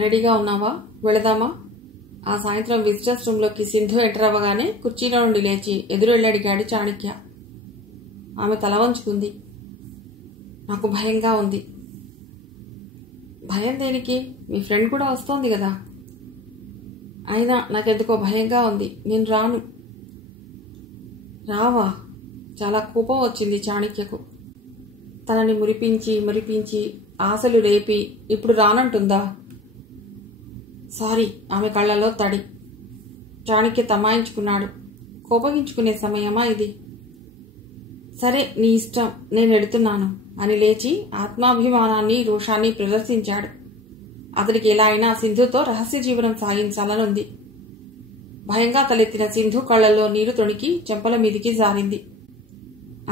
రెడీగా ఉన్నావా? వెళదామా? ఆ సాయంత్రం విజిటర్స్ రూంలోకి సింధు ఎంటర్ అవ్వగానే కుర్చీలో నుండి లేచి ఎదురు వెళ్ళడిగాడు చాణక్య. ఆమె తల వంచుకుంది. నాకు భయంగా ఉంది. భయం దేనికి? మీ ఫ్రెండ్ కూడా వస్తోంది కదా. అయినా నాకెందుకో భయంగా ఉంది. నేను రాను. రావా? చాలా కోపం వచ్చింది చాణక్యకు. తనని మురిపించి ఆశలు రేపి ఇప్పుడు రానంటుందా? సారీ. ఆమె కళ్ళలో తడి. చాణక్య తమాయించుకున్నాడు. కోపగించుకునే సమయమా ఇది? సరే, నీ ఇష్టం, నేను వెళుతున్నాను అని లేచి ఆత్మాభిమానాన్ని రోషాన్ని ప్రదర్శించాడు. అతడికి ఎలా అయినా సింధుతో రహస్య జీవనం సాగించాలనుంది. భయంగా తలెత్తిన సింధు కళ్లలో నీరు తొణికి చెంపల మీదికి జారింది.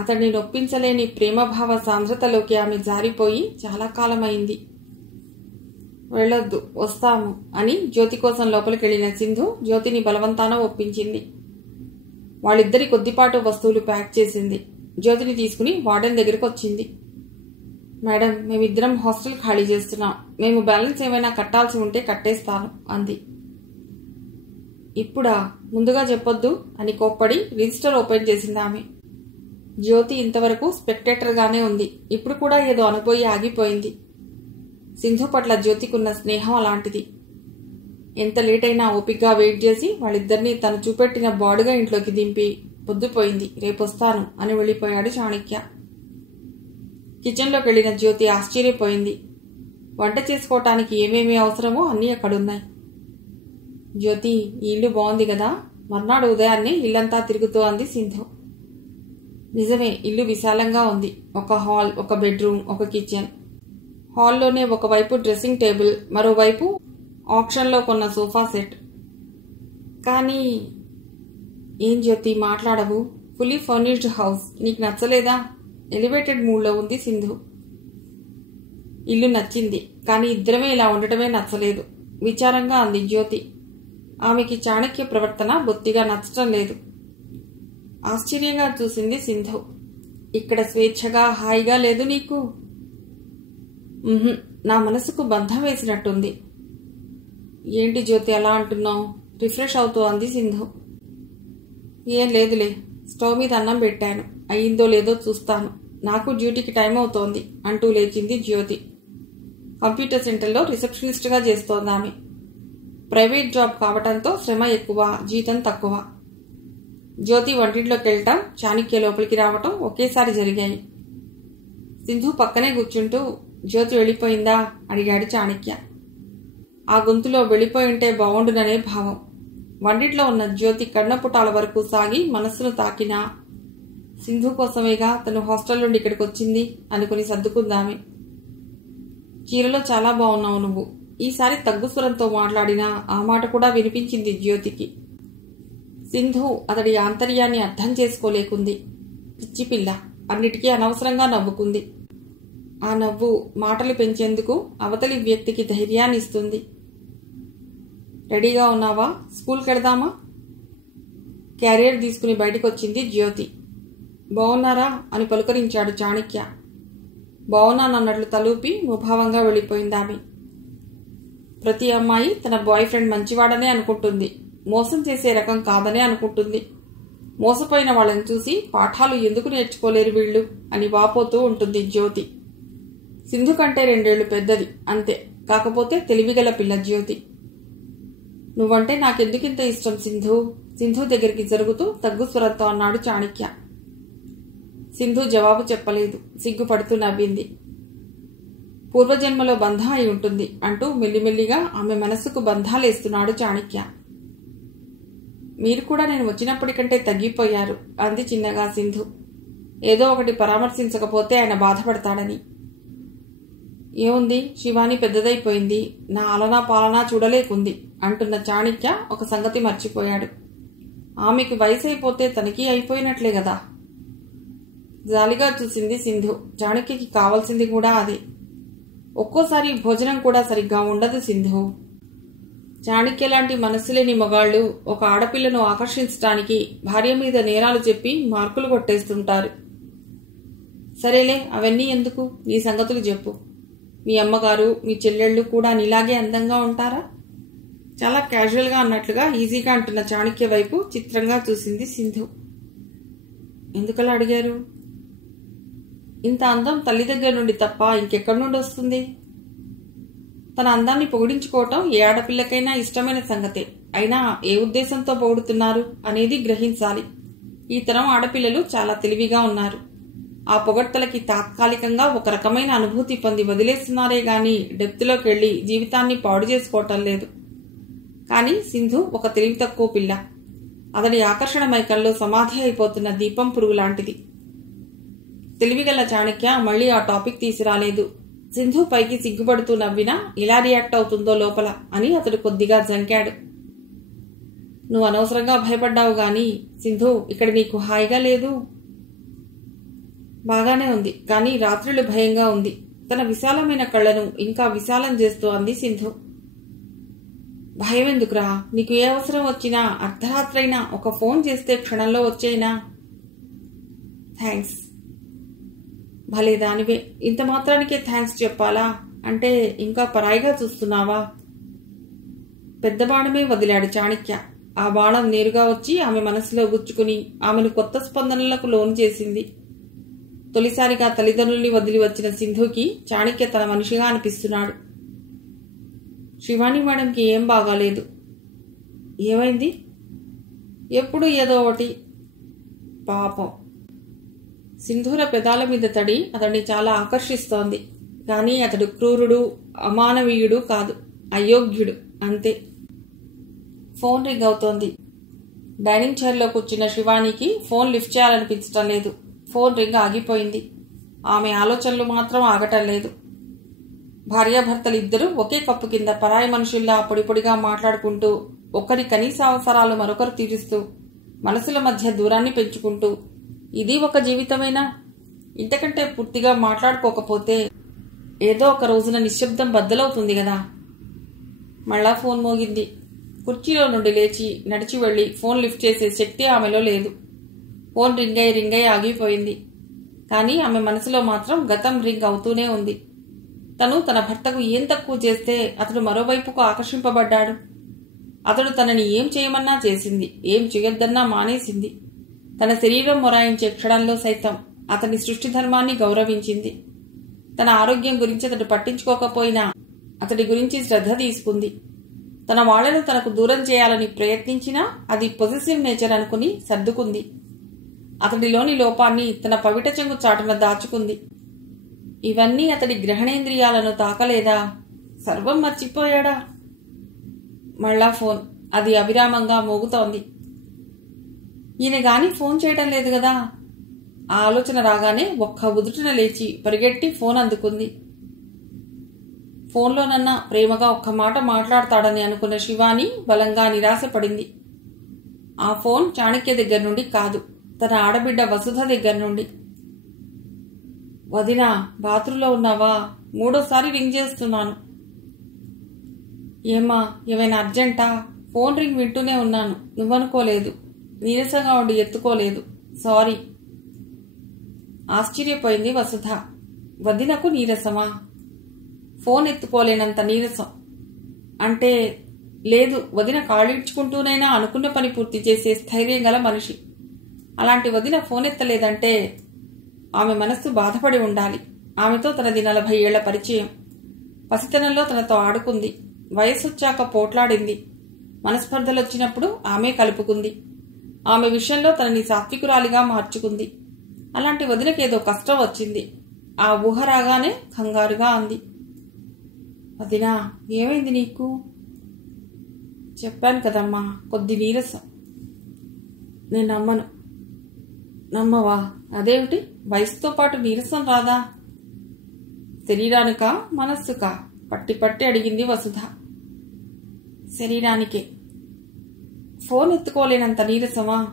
అతడిని నొప్పించలేని ప్రేమభావ సాంద్రతలోకి ఆమె జారిపోయి చాలా కాలమైంది. వెళ్ళొద్దు, వస్తాము అని జ్యోతి కోసం లోపలికెళ్లిన సింధు జ్యోతిని బలవంతాన ఒప్పించింది. వాళ్ళిద్దరి కొద్దిపాటు వస్తువులు ప్యాక్ చేసింది. జ్యోతిని తీసుకుని వార్డెన్ దగ్గరకు వచ్చింది. మేడం, మేమిద్దరం హాస్టల్ ఖాళీ చేస్తున్నాం. మేము బ్యాలెన్స్ ఏమైనా కట్టాల్సి ఉంటే కట్టేస్తాను అంది. ఇప్పుడా? ముందుగా చెప్పొద్దు అని కోప్పడి రిజిస్టర్ ఓపెన్ చేసింది ఆమె. జ్యోతి ఇంతవరకు స్పెక్టేటర్గానే ఉంది. ఇప్పుడు కూడా ఏదో అనుపోయి ఆగిపోయింది. సింధు పట్ల జ్యోతికున్న స్నేహం అలాంటిది. ఎంత లేట్ అయినా ఓపిగ్గా వెయిట్ చేసి వాళ్ళిద్దరినీ తను చూపెట్టిన బాడుగా ఇంట్లోకి దింపి పొద్దుపోయింది, రేపొస్తాను అని వెళ్ళిపోయాడు చాణక్య. కిచెన్లోకి వెళ్లిన జ్యోతి ఆశ్చర్యపోయింది. వంట చేసుకోవటానికి ఏమేమి అవసరమో అన్నీ అక్కడున్నాయి. జ్యోతి, ఈ ఇల్లు బాగుంది కదా. మర్నాడు ఉదయాన్నే ఇల్లంతా తిరుగుతూ అంది సింధు. నిజమే, ఇల్లు విశాలంగా ఉంది. ఒక హాల్, ఒక బెడ్రూమ్, ఒక కిచెన్. హాల్లోనే ఒకవైపు డ్రెస్సింగ్ టేబుల్, మరోవైపు ఆప్షన్లో కొన్న సోఫా సెట్. కానీ ఏం జ్యోతి మాట్లాడవు? ఫుల్లీ ఫర్నిష్డ్ హౌస్ నీకు నచ్చలేదా? ఎలివేటెడ్ మూడ్లో ఉంది సింధు. ఇల్లు నచ్చింది, కానీ ఇద్దరమే ఇలా ఉండటమే నచ్చలేదు విచారంగా అంది జ్యోతి. ఆమెకి చాణక్య ప్రవర్తన బొత్తిగా నచ్చటం లేదు. ఆశ్చర్యంగా చూసింది సింధు. ఇక్కడ స్వేచ్ఛగా హాయిగా లేదు నీకు? నా మనసుకు బంధం వేసినట్టుంది. ఏంటి జ్యోతి అలా అంటున్నావు? రిఫ్రెష్ అవుతూ అంది సింధు. ఏం లేదులే, స్టవ్ మీద అన్నం పెట్టాను, అయ్యిందో లేదో చూస్తాను. నాకు డ్యూటీకి టైం అవుతోంది అంటూ లేచింది జ్యోతి. కంప్యూటర్ సెంటర్లో రిసెప్షనిస్ట్గా చేస్తోంది ఆమె. ప్రైవేట్ జాబ్ కావటంతో శ్రమ ఎక్కువ, జీతం తక్కువ. జ్యోతి వంటింట్లోకి వెళ్ళటం, చాణక్య లోపలికి రావటం ఒకేసారి జరిగాయి. సింధు పక్కనే కూర్చుంటూ జ్యోతి వెళ్ళిపోయిందా అడిగాడు చాణక్య. ఆ గొంతులో వెళ్ళిపోయింటే బావుండుననే భావం. వంటింట్లో ఉన్న జ్యోతి కన్నపుటాల వరకు సాగి మనస్సును తాకినా సింధు కోసమేగా తను హాస్టల్ నుండి ఇక్కడికి వచ్చింది అనుకుని సర్దుకుందామే. చీరలో చాలా బాగున్నావు నువ్వు. ఈసారి తగ్గు స్వరంతో మాట్లాడినా ఆ మాట కూడా వినిపించింది జ్యోతికి. సింధు అతడి ఆంతర్యాన్ని అర్థం చేసుకోలేకుంది. పిచ్చిపిల్ల అన్నిటికీ అనవసరంగా నవ్వుకుంది. ఆ నవ్వు మాటలు పెంచేందుకు అవతలి వ్యక్తికి ధైర్యాన్ని ఇస్తుంది. రెడీగా ఉన్నావా? స్కూల్కి వెళదామా? క్యారియర్ తీసుకుని బయటకొచ్చింది జ్యోతి. బాగున్నారా అని పలుకరించాడు చాణక్య. బాగున్నానన్నట్లు తలూపి ముభావంగా వెళ్ళిపోయింది ఆమె. ప్రతి అమ్మాయి తన బాయ్ ఫ్రెండ్ మంచివాడనే అనుకుంటుంది, మోసం చేసే రకం కాదనే అనుకుంటుంది. మోసపోయిన వాళ్ళని చూసి పాఠాలు ఎందుకు నేర్చుకోలేరు వీళ్ళు అని వాపోతూ ఉంటుంది జ్యోతి. సింధు కంటే 2 ఏళ్లు పెద్దది అంతే. కాకపోతే తెలివిగల పిల్ల జ్యోతి. నువ్వంటే నాకెందుకింత ఇష్టం సింధు? సింధు దగ్గరికి జరుగుతూ తగ్గు స్వరంతో అన్నాడు చాణక్య. సింధు జవాబు చెప్పలేదు. సిగ్గుపడుతూ నవ్వింది. పూర్వజన్మలో బంధం అయి ఉంటుంది అంటూ మెల్లిమెల్లిగా ఆమె మనస్సుకు బంధాలేస్తున్నాడు చాణక్య. మీరు కూడా నేను వచ్చినప్పటికంటే తగ్గిపోయారు అంది చిన్నగా సింధు. ఏదో ఒకటి పరామర్శించకపోతే ఆయన బాధపడతాడని. ఏముంది, శివాని పెద్దదైపోయింది, నా ఆలనా పాలనా చూడలేకుంది అంటున్న చాణక్య ఒక సంగతి మర్చిపోయాడు. ఆమెకి వయసు అయిపోతే తనకి అయిపోయినట్లే కదా. జాలిగా చూసింది సింధు. చాణక్యకి కావాల్సింది కూడా అదే. ఒక్కోసారి భోజనం కూడా సరిగ్గా ఉండదు సింధు. చాణక్య లాంటి మనస్సులేని మగాళ్లు ఒక ఆడపిల్లను ఆకర్షించడానికి భార్య మీద నేరాలు చెప్పి మార్కులు కొట్టేస్తుంటారు. సరేలే, అవన్నీ ఎందుకు, నీ సంగతులు చెప్పు. మీ అమ్మగారు మీ చెల్లెళ్ళు కూడా నీలాగే అందంగా ఉంటారా? చాలా క్యాజువల్గా అన్నట్లుగా ఈజీగా అంటున్న చాణక్య వైపు చిత్రంగా చూసింది సింధు. ఎందుకలా అడిగారు? ఇంత అందం తల్లి దగ్గర నుండి తప్ప ఇంకెక్కడి నుండి వస్తుంది? తన అందాన్ని పొగిడించుకోవటం ఏ ఆడపిల్లకైనా ఇష్టమైన సంగతే. అయినా ఏ ఉద్దేశంతో పొగుడుతున్నారు అనేది గ్రహించాలి. ఈ తరం ఆడపిల్లలు చాలా తెలివిగా ఉన్నారు. ఆ పొగడ్తలకి తాత్కాలికంగా ఒక రకమైన అనుభూతి పొంది వదిలేస్తున్నారే గాని డెప్త్లోకి వెళ్లి జీవితాన్ని పాడు చేసుకోవటం లేదు. కానీ సింధు ఒక తెలివి తక్కువ పిల్ల. అతడి ఆకర్షణ మైకంలో సమాధి అయిపోతున్న దీపం పురుగు లాంటిది. తెలివిగల చాణక్య మళ్లీ ఆ టాపిక్ తీసుకురాలేదు. సింధు పైకి సిగ్గుపడుతూ నవ్వినా ఎలా రియాక్ట్ అవుతుందో లోపల అని అతడు కొద్దిగా జంకాడు. నువ్వు అనవసరంగా భయపడ్డావు గాని సింధు, ఇక్కడ నీకు హాయిగా లేదు? బాగానే ఉంది, కానీ రాత్రులు భయంగా ఉంది. తన విశాలమైన కళ్లను ఇంకా విశాలం చేస్తూ అంది సింధు. భయం ఎందుకురా? నీకు ఏ అవసరం వచ్చినా అర్ధరాత్రైనా ఒక ఫోన్ చేస్తే క్షణంలో వచ్చేనా? థ్యాంక్స్. భలే దానివే. ఇంత మాత్రానికే థ్యాంక్స్ చెప్పాలా? అంటే ఇంకా పరాయిగా చూస్తున్నావా? పెద్ద బాణమే వదిలాడు చాణక్య. ఆ బాణం నేరుగా వచ్చి ఆమె మనసులో గుచ్చుకుని ఆమెను కొత్త స్పందనలకు లోను చేసింది. తొలిసారిగా తల్లిదండ్రుల్ని వదిలి వచ్చిన సింధుకి చాణక్య తన మనిషిగా అనిపిస్తున్నాడు. శివాని మేడంకి ఏం బాగాలేదు. ఏమైంది? ఎప్పుడు ఏదో ఒకటి. పాపం. సింధూర పెదాల మీద తడి అతడిని చాలా ఆకర్షిస్తోంది. కానీ అతడు క్రూరుడు, అమానవీయుడు కాదు, అయోగ్యుడు అంతే. ఫోన్ రింగ్ అవుతోంది. డైనింగ్ చైర్లో కూర్చున్న శివానికి ఫోన్ లిఫ్ట్ చేయాలనిపించటం లేదు. ఫోన్ రింగ్ ఆగిపోయింది. ఆమె ఆలోచనలు మాత్రం ఆగటం లేదు. భార్యాభర్తలు ఇద్దరూ ఒకే కప్పు కింద పరాయి మనుషుల్లా పొడిపొడిగా మాట్లాడుకుంటూ, ఒకరి కనీస అవసరాలు మరొకరు తీరుస్తూ, మనసుల మధ్య దూరాన్ని పెంచుకుంటూ, ఇది ఒక జీవితమేనా? ఇంతకంటే పూర్తిగా మాట్లాడుకోకపోతే ఏదో ఒక రోజున నిశ్శబ్దం బద్దలవుతుంది కదా. మళ్ళా ఫోన్ మోగింది. కుర్చీలో నుండి లేచి నడిచి వెళ్లి ఫోన్ లిఫ్ట్ చేసే శక్తి ఆమెలో లేదు. ఫోన్ రింగై ఆగిపోయింది. కానీ ఆమె మనసులో మాత్రం గతం రింగ్ అవుతూనే ఉంది. తను తన భర్తకు ఏం తక్కువ చేస్తే అతడు మరోవైపుకు ఆకర్షింపబడ్డాడు. అతడు తనని ఏం చేయమన్నా చేసింది, ఏం చేయొద్దన్నా మానేసింది. తన శరీరం మొరాయించే క్షణంలో సైతం అతని సృష్టి ధర్మాన్ని గౌరవించింది. తన ఆరోగ్యం గురించి అతడు పట్టించుకోకపోయినా అతడి గురించి శ్రద్ధ తీసుకుంది. తన వాళ్లను తనకు దూరం చేయాలని ప్రయత్నించినా అది పొజిటివ్ నేచర్ అనుకుని సర్దుకుంది. అతడిలోని లోపాన్ని తన పవిట చెంగు చాటున దాచుకుంది. ఇవన్నీ అతడి గ్రహణేంద్రియాలను తాకలేదా? సర్వం మర్చిపోయాడా? మళ్ళా ఫోన్. అది అవిరామంగా మోగుతోంది. ఈయన గాని ఫోన్ చేయడం లేదు కదా. ఆ ఆలోచన రాగానే ఒక్క ఉదుటున లేచి పరిగెట్టి ఫోన్ అందుకుంది. ఫోన్లోనన్నా ప్రేమగా ఒక్క మాట మాట్లాడతాడని అనుకున్న శివాని బలంగా నిరాశపడింది. ఆ ఫోన్ చాణక్య దగ్గర నుండి కాదు, తన ఆడబిడ్డ వసుధ దగ్గర నుండి. వదినా, బాత్రూంలో ఉన్నావా? మూడోసారి రింగ్ చేస్తున్నాను. ఏమా, ఏమైనా అర్జెంటా? ఫోన్ రింగ్ వింటూనే ఉన్నాను, నువ్వనుకోలేదు. నీరసంగా ఉండి ఎత్తుకోలేదు, సారీ. ఆశ్చర్యపోయింది వసుధ. వదినకు నీరసమా? ఫోన్ ఎత్తుకోలేనంత నీరసం అంటే? లేదు, వదిన కాళ్ళీడ్చుకుంటూనైనా అనుకున్న పని పూర్తి చేసే స్థైర్యం గల మనిషి. అలాంటి వదిన ఫోన్ ఎత్తలేదంటే ఆమె మనస్సు బాధపడి ఉండాలి. ఆమెతో తనది 40 ఏళ్ల పరిచయం. పసితనంలో తనతో ఆడుకుంది. వయస్సొచ్చాక పోట్లాడింది. మనస్పర్ధలొచ్చినప్పుడు ఆమె కలుపుకుంది. ఆమె విషయంలో తనని సాత్వికురాలిగా మార్చుకుంది. అలాంటి వదినకేదో కష్టం వచ్చింది. ఆ ఊహ రాగానే కంగారుగా అంది. వదినా, ఏమైంది నీకు? చెప్పాను కదమ్మా, కొద్ది నీరసం. నేను నమ్మను. నమ్మవా? అదేమిటి, వయసుతో పాటు నీరసం రాదా? శరీరానికా మనస్సుకా? పట్టి పట్టి అడిగింది వసుధ. శరీరానికే. ఫోన్ ఎత్తుకోలేనంత నీరసమా?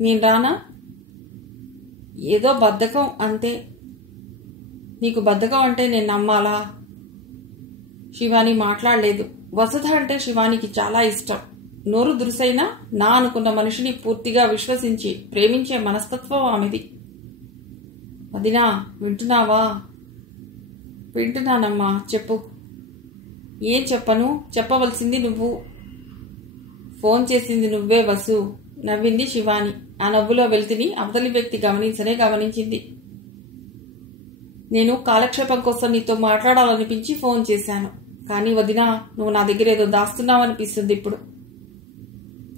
నేను రానా? ఏదో బద్ధకం అంతే. నీకు బద్ధకం అంటే నేను నమ్మాలా? శివాని మాట్లాడలేదు. వసుధ అంటే శివానికి చాలా ఇష్టం. నోరు దురుసైనా నా అనుకున్న మనిషిని పూర్తిగా విశ్వసించి ప్రేమించే మనస్తత్వం ఆమెది. వదినా, వింటున్నావా? వింటున్నానమ్మా, చెప్పు. ఏం చెప్పను? చెప్పవలసింది నువ్వు. ఫోన్ చేసింది నువ్వే వసు, నవ్వింది శివాని. ఆ నవ్వులో వెళ్తిని అవతలి వ్యక్తి గమనించింది. నేను కాలక్షేపం కోసం నీతో మాట్లాడాలనిపించి ఫోన్ చేశాను. కానీ వదినా, నువ్వు నా దగ్గర ఏదో దాస్తున్నావనిపిస్తుంది ఇప్పుడు.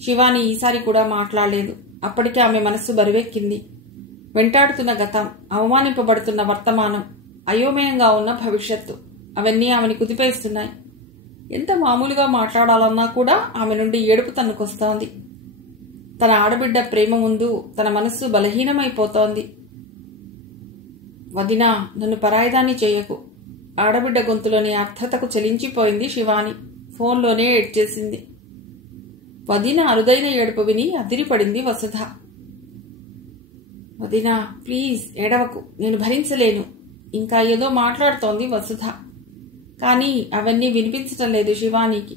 శివాని ఈసారి కూడా మాట్లాడలేదు. అప్పటికే ఆమె మనస్సు బరువెక్కింది. వెంటాడుతున్న గతం, అవమానింపబడుతున్న వర్తమానం, అయోమయంగా ఉన్న భవిష్యత్తు, అవన్నీ ఆమెని కుదిపేస్తున్నాయి. ఎంత మామూలుగా మాట్లాడాలన్నా కూడా ఆమె నుండి ఏడుపు తన్నుకొస్తోంది. తన ఆడబిడ్డ ప్రేమ ముందు తన మనస్సు బలహీనమైపోతోంది. వదినా, నన్ను పరాయిదాన్ని చేయకు. ఆడబిడ్డ గొంతులోని అర్థతకు చలించిపోయింది శివాని. ఫోన్లోనే ఏడ్చేసింది. వదిన అరుదైన ఏడుపు విని అదిరిపడింది వసుధ. వదినా, ప్లీజ్ ఏడవకు, నేను భరించలేను. ఇంకా ఏదో మాట్లాడుతోంది వసుధ. కానీ అవన్నీ వినిపించటం లేదు శివానికి.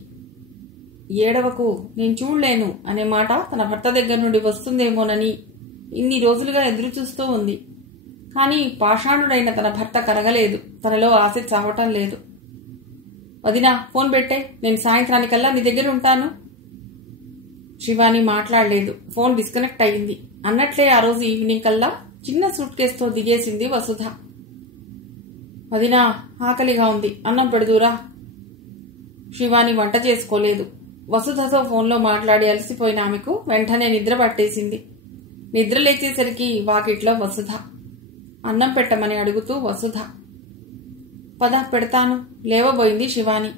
ఏడవకు, నేను చూడలేను అనే మాట తన భర్త దగ్గర నుండి వస్తుందేమోనని ఇన్ని రోజులుగా ఎదురుచూస్తూ ఉంది. కానీ పాషాణుడైన తన భర్త కరగలేదు. తనలో ఆశ చావటం లేదు. వదినా, ఫోన్ పెట్టే, నేను సాయంత్రానికల్లా నీ దగ్గర ఉంటాను. శివాని మాట్లాడలేదు. ఫోన్ డిస్కనెక్ట్ అయింది. అన్నట్లే ఆ రోజు ఈవినింగ్ కల్లా చిన్న సూట్ కేసుతో దిగేసింది వసుధ. వదినా, ఆకలిగా ఉంది, అన్నం పెడుదురా. శివాని వంట చేసుకోలేదు. వసుధతో ఫోన్లో మాట్లాడి అలసిపోయిన ఆమెకు వెంటనే నిద్ర పట్టేసింది. నిద్ర లేచేసరికి వాకిట్లో వసుధ. అన్నం పెట్టమని అడుగుతూ వసుధ. పద, పెడతాను, లేవబోయింది శివాని.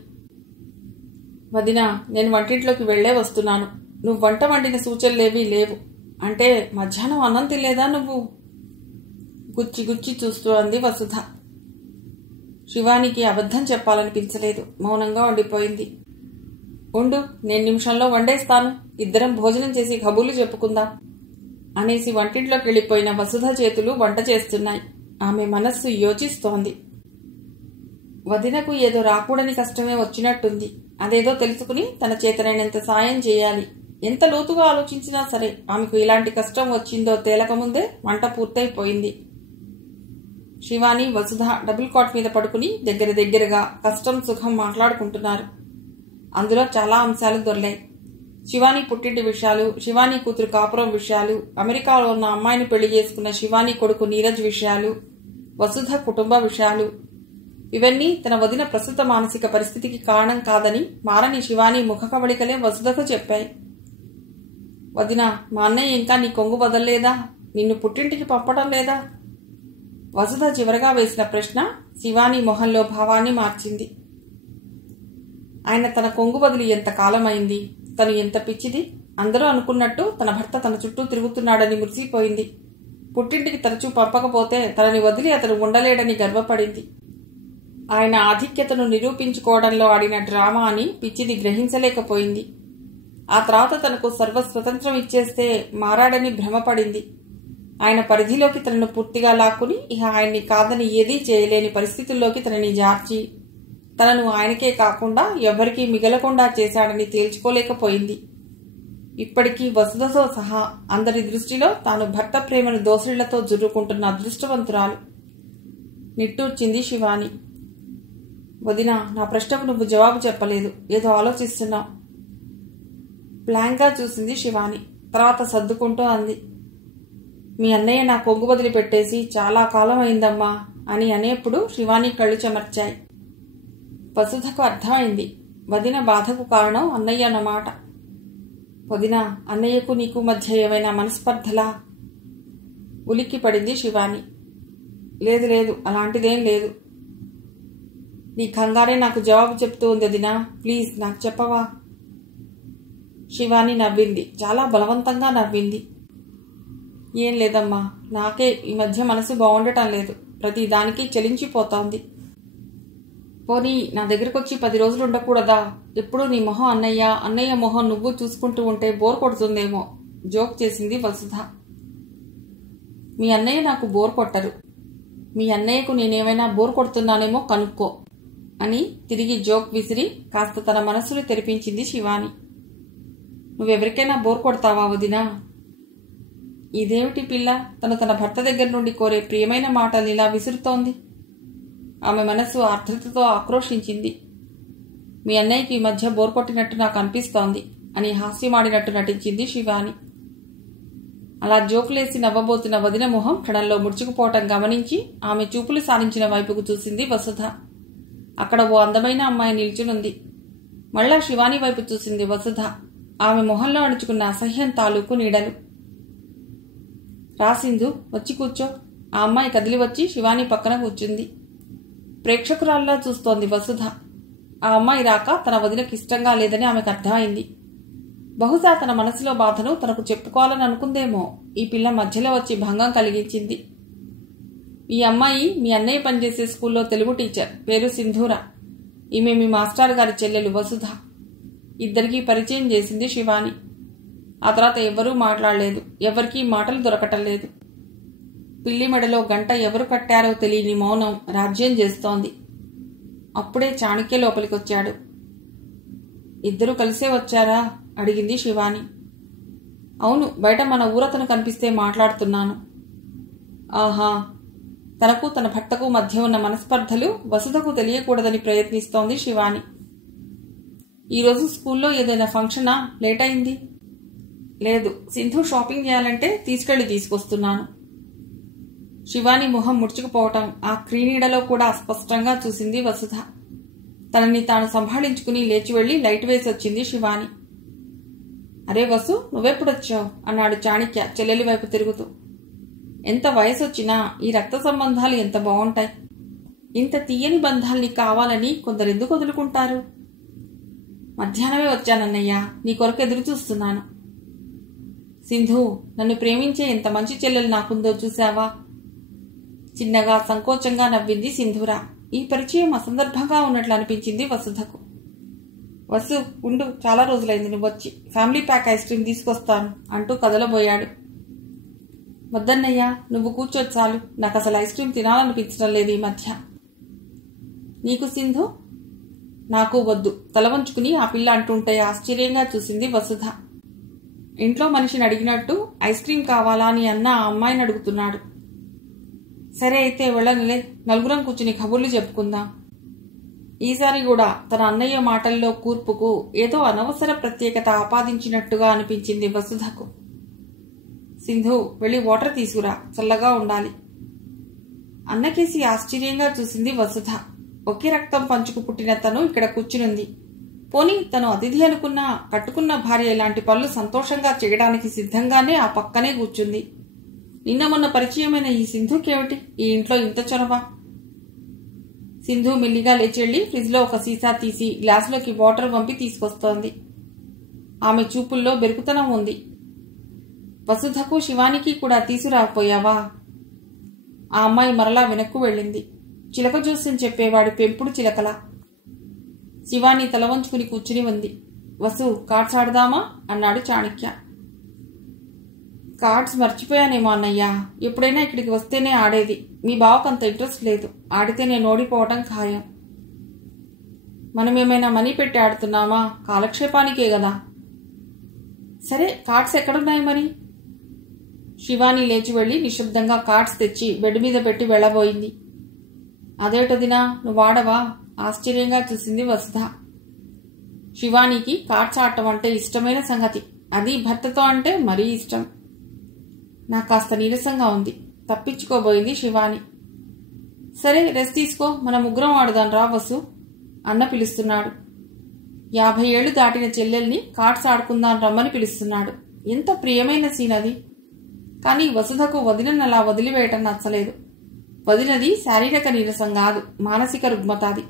వదినా, నేను వంటింట్లోకి వెళ్లే వస్తున్నాను. నువ్వు వంట వండిన సూచనలేవీ లేవు. అంటే మధ్యాహ్నం అన్నం తినలేదా నువ్వు? గుచ్చి గుచ్చి చూస్తూ అంది వసుధ. శివానికి అబద్ధం చెప్పాలనిపించలేదు. మౌనంగా ఉండిపోయింది. ఉండు, నేను నిమిషంలో వండేస్తాను. ఇద్దరం భోజనం చేసి కబుర్లు చెప్పుకుందాం అనేసి వంటింట్లోకి వెళ్ళిపోయిన వసుధ చేతులు వంట చేస్తున్నాయి. ఆమె మనస్సు యోచిస్తోంది. వదినకు ఏదో రాకూడని కష్టమే వచ్చినట్టుంది. అదేదో తెలుసుకుని తన చేతనైనంత సాయం చేయాలి. ఎంత లోతుగా ఆలోచించినా సరే ఆమెకు ఇలాంటి కష్టం వచ్చిందో తేలకముందే వంట పూర్తయిపోయింది. శివాని, వసుధ డబుల్ కాట్ మీద పడుకుని దగ్గరగా కష్టం సుఖం మాట్లాడుకుంటున్నారు. అందులో చాలా అంశాలు దొర్లాయి. శివాని పుట్టింటి విషయాలు, శివాని కూతురు కాపురం విషయాలు, అమెరికాలో ఉన్న అమ్మాయిని పెళ్లి చేసుకున్న శివాని కొడుకు నీరజ్ విషయాలు, వసుధ కుటుంబ విషయాలు. ఇవన్నీ తన వదిన ప్రస్తుత మానసిక పరిస్థితికి కారణం కాదని మారని శివాని ముఖ కవళికలే వసుధకు చెప్పాయి. వదిన, మా అన్నయ్య ఇంకా నీ కొంగు వదల్లేదా? నిన్ను పుట్టింటికి పంపడం లేదా? వసుధ చివరగా వేసిన ప్రశ్న శివాని మొహంలో భావాన్ని మార్చింది. ఆయన తన కొంగు బదిలి ఎంత కాలమైంది? తను ఎంత పిచ్చిది? అందరూ అనుకున్నట్టు తన భర్త తన చుట్టూ తిరుగుతున్నాడని మురిసిపోయింది. పుట్టింటికి తరచూ పంపకపోతే తనని వదిలి అతను ఉండలేడని గర్వపడింది. ఆయన ఆధిక్యతను నిరూపించుకోవడంలో ఆడిన డ్రామా అని పిచ్చిది గ్రహించలేకపోయింది. ఆ తర్వాత తనకు సర్వస్వతంత్రం ఇచ్చేస్తే మారాడని భ్రమపడింది. ఆయన పరిధిలోకి తనను పూర్తిగా లాక్కుని ఇక ఆయన్ని కాదని ఏదీ చేయలేని పరిస్థితుల్లోకి తనని జార్చి తనను ఆయనకే కాకుండా ఎవరికీ మిగలకుండా చేశాడని తేల్చుకోలేకపోయింది. ఇప్పటికీ వసుధతో సహా అందరి దృష్టిలో తాను భర్త ప్రేమను దోసిళ్లతో జుర్రుకుంటున్న అదృష్టవంతురాలు. నిట్టూర్చింది శివాని. వదినా, నా ప్రశ్నకు నువ్వు జవాబు చెప్పలేదు. ఏదో ఆలోచిస్తున్నావు. బ్లాంక్గా చూసింది శివాని. తర్వాత సర్దుకుంటూ అంది. మీ అన్నయ్య నా కొంగు బదిలి పెట్టేసి చాలా కాలం అయిందమ్మా అని అనేప్పుడు శివాని కళ్ళు చెమర్చాయి. వసుధకు అర్థమైంది. వదిన బాధకు కారణం అన్నయ్య అన్నమాట. వదిన, అన్నయ్యకు నీకు మధ్య ఏమైనా మనస్పర్ధలా? ఉలిక్కి పడింది శివాని. లేదు లేదు, అలాంటిదేం లేదు. నీ కంగారే నాకు జవాబు చెప్తూ ఉంది వదినా. ప్లీజ్ నాకు చెప్పవా? శివాని నవ్వింది. చాలా బలవంతంగా నవ్వింది. ఏం లేదమ్మా, నాకే ఈ మధ్య మనసు బాగుండటం లేదు. ప్రతి దానికి చలించిపోతోంది. పోనీ నా దగ్గరకొచ్చి 10 రోజులు ఉండకూడదా? ఎప్పుడూ నీ మొహం అన్నయ్య, అన్నయ్య మొహం నువ్వు చూసుకుంటూ ఉంటే బోర్ కొడుతుందేమో జోక్ చేసింది వసుధ. మీ అన్నయ్య నాకు బోర్ కొట్టరు. మీ అన్నయ్యకు నేనేమైనా బోర్ కొడుతున్నానేమో కనుక్కో అని తిరిగి జోక్ విసిరి కాస్త తన మనస్సును తెరిపించింది శివాని. నువ్వెవరికైనా బోర్ కొడతావా వదినా? ఇదేమిటి పిల్ల తన భర్త దగ్గర నుండి కోరే ప్రియమైన మాటలు ఇలా విసురుతోంది? ఆమె మనస్సు ఆర్ద్రతతో ఆక్రోశించింది. మీ అన్నయ్యకి ఈ మధ్య బోర్ కొట్టినట్టు నాకు అనిపిస్తోంది అని హాస్యమాడినట్టు నటించింది శివాని. అలా జోకులేసి నవ్వబోతున్న వదిన మొహం క్షణంలో ముడుచుకుపోవటం గమనించి ఆమె చూపులు సారించిన వైపుకు చూసింది వసుధ. అక్కడ ఓ అందమైన అమ్మాయి నిల్చునుంది. మళ్ళా శివాని వైపు చూసింది వసుధ. ఆమె మొహంలో అణుచుకున్న అసహ్యం తాలూకు నీడలు. రా సింధు, వచ్చి కూర్చో. ఆ అమ్మాయి కదిలి వచ్చి శివాని పక్కన కూర్చుంది. ప్రేక్షకురాల్లా చూస్తోంది వసుధ. ఆ అమ్మాయి రాక తన వదినకి ఇష్టంగా లేదని ఆమెకు అర్థమైంది. బహుశా తన మనసులో బాధను తనకు చెప్పుకోవాలని అనుకుందేమో. ఈ పిల్ల మధ్యలో వచ్చి భంగం కలిగించింది. ఈ అమ్మాయి మీ అన్నయ్య పనిచేసే స్కూల్లో తెలుగు టీచర్, పేరు సింధూర. ఈమె మీ మాస్టర్ గారి చెల్లెలు వసుధ. ఇద్దరికీ పరిచయం చేసింది శివాని. ఆ తర్వాత ఎవరూ మాట్లాడలేదు. ఎవరికీ మాటలు దొరకటం లేదు. పిల్లి మెడలో గంట ఎవరు కట్టారో తెలియని మౌనం రాజ్యం చేస్తోంది. అప్పుడే చాణక్య లోపలికొచ్చాడు. ఇద్దరూ కలిసే వచ్చారా అడిగింది శివాని. అవును, బయట మన ఊరతను కనిపిస్తే మాట్లాడుతున్నాను. ఆహా. తనకు తన భర్తకు మధ్య ఉన్న మనస్పర్ధలు వసుధకు తెలియకూడదని ప్రయత్నిస్తోంది శివాని. ఈరోజు స్కూల్లో ఏదైనా ఫంక్షనా? లేట్ అయింది. లేదు, సింధు షాపింగ్ చేయాలంటే తీసుకొస్తున్నాను. శివాని మొహం ముడుచుకుపోవటం ఆ క్రీనీడలో కూడా అస్పష్టంగా చూసింది వసుధ. తనని తాను సంభాళించుకుని లేచి వెళ్లి లైట్ వేసి వచ్చింది శివాని. అరే వసు, నువ్వెప్పుడొచ్చావు అన్నాడు చాణక్య చెల్లెలి వైపు తిరుగుతూ. ఎంత వయసు వచ్చినా ఈ రక్త సంబంధాలు ఎంత బాగుంటాయి. ఇంత తీయని బంధాల్ని కావాలని కొందరెందుకు వదులుకుంటారు? మధ్యాహ్నమే వచ్చానన్నయ్య, నీ కొరకు ఎదురు చూస్తున్నాను. సింధు, నన్ను ప్రేమించే ఎంత మంచి చెల్లెలు నాకుందో చూశావా? చిన్నగా సంకోచంగా నవ్వింది సింధూర. ఈ పరిచయం అసందర్భంగా ఉన్నట్లు అనిపించింది వసుధకు. వసు, ఉండు, చాలా రోజులైంది నువ్వు వచ్చి. ఫ్యామిలీ ప్యాక్ ఐస్ క్రీమ్ తీసుకొస్తాను అంటూ కదలబోయాడు. వద్దన్నయ్యా, నువ్వు కూర్చోచ్చు చాలు. నాకు అసలు ఐస్ క్రీమ్ తినాలనిపించడం లేదు ఈ మధ్య. నీకు సింధు? నాకు వద్దు. తల వంచుకుని ఆ పిల్ల అంటుంటే ఆశ్చర్యంగా చూసింది వసుధ. ఇంట్లో మనిషిని అడిగినట్టు ఐస్ క్రీమ్ కావాలా అని అన్న ఆ అమ్మాయిని అడుగుతున్నాడు. సరే అయితే వెళ్ళనులే, నలుగురం కూర్చుని కబుర్లు చెప్పుకుందాం. ఈసారి కూడా తన అన్నయ్య మాటల్లో కూర్పుకు ఏదో అనవసర ప్రత్యేకత ఆపాదించినట్టుగా అనిపించింది వసుధకు. సింధు, వెళ్ళి వాటర్ తీసుకురా, చల్లగా ఉండాలి. అన్నకేసి ఆశ్చర్యంగా చూసింది వసుధ. ఒకే రక్తం పంచుకు పుట్టిన తను ఇక్కడ కూర్చునుంది. పోనీ తను అతిథి అనుకున్న కట్టుకున్న భార్య ఇలాంటి పనులు సంతోషంగా చేయడానికి సిద్ధంగానే ఆ పక్కనే కూర్చుంది. నిన్న మొన్న పరిచయమైన ఈ సింధుకేమిటి ఈ ఇంట్లో ఇంత చొరవ? సింధు మెల్లిగా లేచెళ్లి ఫ్రిడ్జ్లో ఒక సీసా తీసి గ్లాసులోకి వాటర్ పంపి తీసుకొస్తోంది. ఆమె చూపుల్లో బెరుకుతనం ఉంది. వసుధకు శివానికి కూడా తీసుకురాకపోయావా? ఆ అమ్మాయి మరలా వెనక్కు వెళ్ళింది. చిలక జోస్యం చెప్పేవాడు పెంపుడు చిలకలా. శివాని తల వంచుకుని కూర్చుని ఉంది. వసు, కార్డ్స్ ఆడదామా అన్నాడు చాణక్య. కార్డ్స్ మర్చిపోయానేమో అన్నయ్యా. ఎప్పుడైనా ఇక్కడికి వస్తేనే ఆడేది. మీ బావకు అంత ఇంట్రెస్ట్ లేదు. ఆడితే నేను ఓడిపోవటం ఖాయం. మనమేమైనా మనీ పెట్టి ఆడుతున్నామా? కాలక్షేపానికే కదా. సరే, కార్డ్స్ ఎక్కడున్నాయి మరి? శివాని లేచి వెళ్లి నిశ్శబ్దంగా కార్డ్స్ తెచ్చి బెడ్ మీద పెట్టి వెళ్లబోయింది. అదేటదినా, నువ్వు ఆడవా? ఆశ్చర్యంగా చూసింది వసుధ. శివానికి కార్డ్స్ ఆడటం అంటే ఇష్టమైన సంగతి. అది భర్తతో అంటే మరీ ఇష్టం. నాకు కాస్త నీరసంగా ఉంది. తప్పించుకోబోయింది శివాని. సరే, రెస్ట్ తీసుకో, మన ముగ్గురం ఆడుదాం రా వసు అన్న పిలుస్తున్నాడు. 50 ఏళ్లు దాటిన చెల్లెల్ని కార్డ్స్ ఆడుకుందాం రమ్మని పిలుస్తున్నాడు. ఎంత ప్రియమైన సీన్ అది. కానీ వసుధకు వదినను అలా వదిలివేయటం నచ్చలేదు. వదినది శారీరక నీరసం కాదు, మానసిక రుగ్మతాది.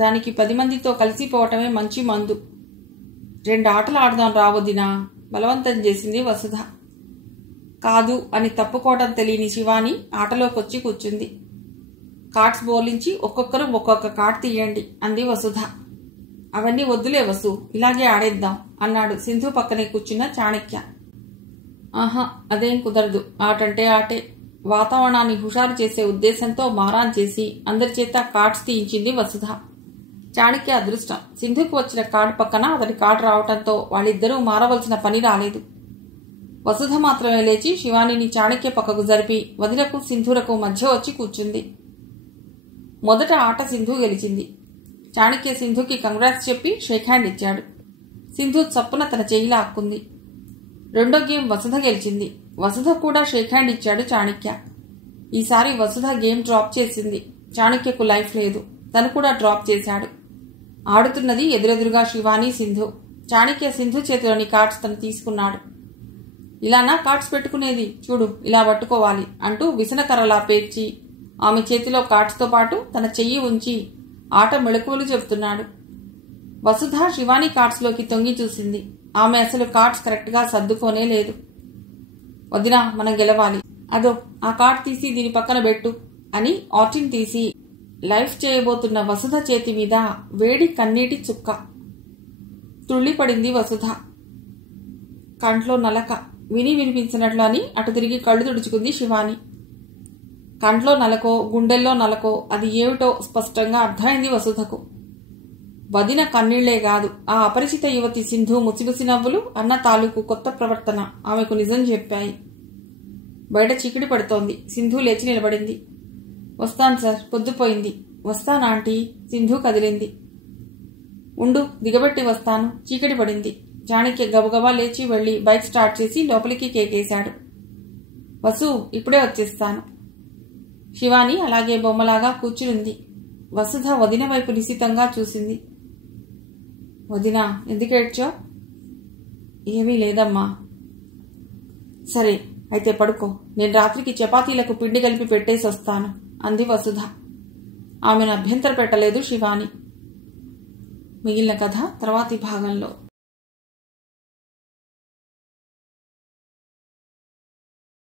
దానికి 10 మందితో కలిసిపోవటమే మంచి మందు. 2 ఆటలు ఆడుదాం రా వదినా బలవంతం చేసింది వసుధ. కాదు అని తప్పుకోవటం తెలియని శివాని ఆటలోకొచ్చి కూర్చుంది. కార్డ్స్ బోర్లించి ఒక్కొక్కరు ఒక్కొక్క కార్డ్ తీయండి అంది వసుధ. అవన్నీ వద్దులే వసు, ఇలాగే ఆడేద్దాం అన్నాడు సింధు పక్కనే కూర్చున్న చాణక్య. ఆహా, అదేం కుదరదు. ఆటంటే ఆటే. వాతావరణాన్ని హుషారు చేసే ఉద్దేశంతో మారాన్ చేసి అందరి చేత కార్డ్స్ తీయించింది వసుధ. చాణక్య అదృష్టం, సింధుకు వచ్చిన కార్డు పక్కన అతని కార్డు రావటంతో వాళ్ళిద్దరూ మారవలసిన పని రాలేదు. వసుధ మాత్రమే లేచి శివానిని చాణక్య పక్కకు జరిపి వదిలకు సింధూరకు మధ్య వచ్చి కూర్చుంది. మొదట ఆట సింధు గెలిచింది. చాణక్య సింధుకి కంగ్రాట్స్ చెప్పి షేక్ హ్యాండ్ ఇచ్చాడు. సింధు చప్పున తన చెయ్యి లాక్కుంది. రెండో గేమ్ వసుధ గెలిచింది. వసుధ కూడా షేక్ హ్యాండ్ ఇచ్చాడు చాణక్య. ఈసారి వసుధ గేమ్ డ్రాప్ చేసింది. చాణక్యకు లైఫ్ లేదు. తను కూడా డ్రాప్ చేశాడు. ఆడుతున్నది ఎదురెదురుగా శివాని సింధు. చాణక్య సింధు చేతిలోని కార్డ్స్ తను తీసుకున్నాడు. ఇలానా కార్డ్స్ పెట్టుకునేది, చూడు ఇలా పట్టుకోవాలి అంటూ విసనకర్రలా పేర్చి ఆమె చేతిలో కార్డ్స్తో పాటు తన చెయ్యి ఉంచి ఆట మెళకువలు చెబుతున్నాడు. వసుధ శివాని కార్డ్స్లోకి తొంగి చూసింది. ఆమె అసలు కార్డ్స్ కరెక్ట్గా సర్దుకోనే లేదు. వదినా, మనం గెలవాలి. అదో ఆ కార్డ్ తీసి దీని పక్కన పెట్టు అని ఆటిన్ తీసి లైఫ్ చేయబోతున్న వసుధ చేతి మీద వేడి కన్నీటి చుక్క. తుళ్ళిపడింది వసుధ. కంట్లో నలక. వినిపించినట్లు అని అటు తిరిగి కళ్ళు తుడుచుకుంది శివాని. కంట్లో నలకో గుండెల్లో నలకో అది ఏమిటో స్పష్టంగా అర్థమైంది వసుధకు. వదిన కన్నీళ్లే కాదు, ఆ అపరిచిత యువతి సింధు ముసిముసి నవ్వులు, అన్న తాలూకు కొత్త ప్రవర్తన ఆమెకు నిజం చెప్పాయి. బయట చీకటి పడుతోంది. సింధు లేచి నిలబడింది. వస్తాను సార్, పొద్దుపోయింది. వస్తాను ఆంటీ. సింధు కదిలింది. ఉండు, దిగబెట్టి వస్తాను. చీకటి పడింది. చాణక్య గబగబా లేచి వెళ్లి బైక్ స్టార్ట్ చేసి లోపలికి కేకేశాడు. వసు, ఇప్పుడే వచ్చేస్తాను. శివాని అలాగే బొమ్మలాగా కూర్చునింది. వసుధ వదిన వైపు నిశితంగా చూసింది. వదినా, ఎందుకేడ్చో? ఏమీ లేదమ్మా. సరే అయితే పడుకో, నేను రాత్రికి చపాతీలకు పిండి కలిపి పెట్టేసి వస్తాను అంది వసుధ. ఆమెను అభ్యంతర పెట్టలేదు శివాని. మిగిలిన కథ తర్వాతి భాగంలో.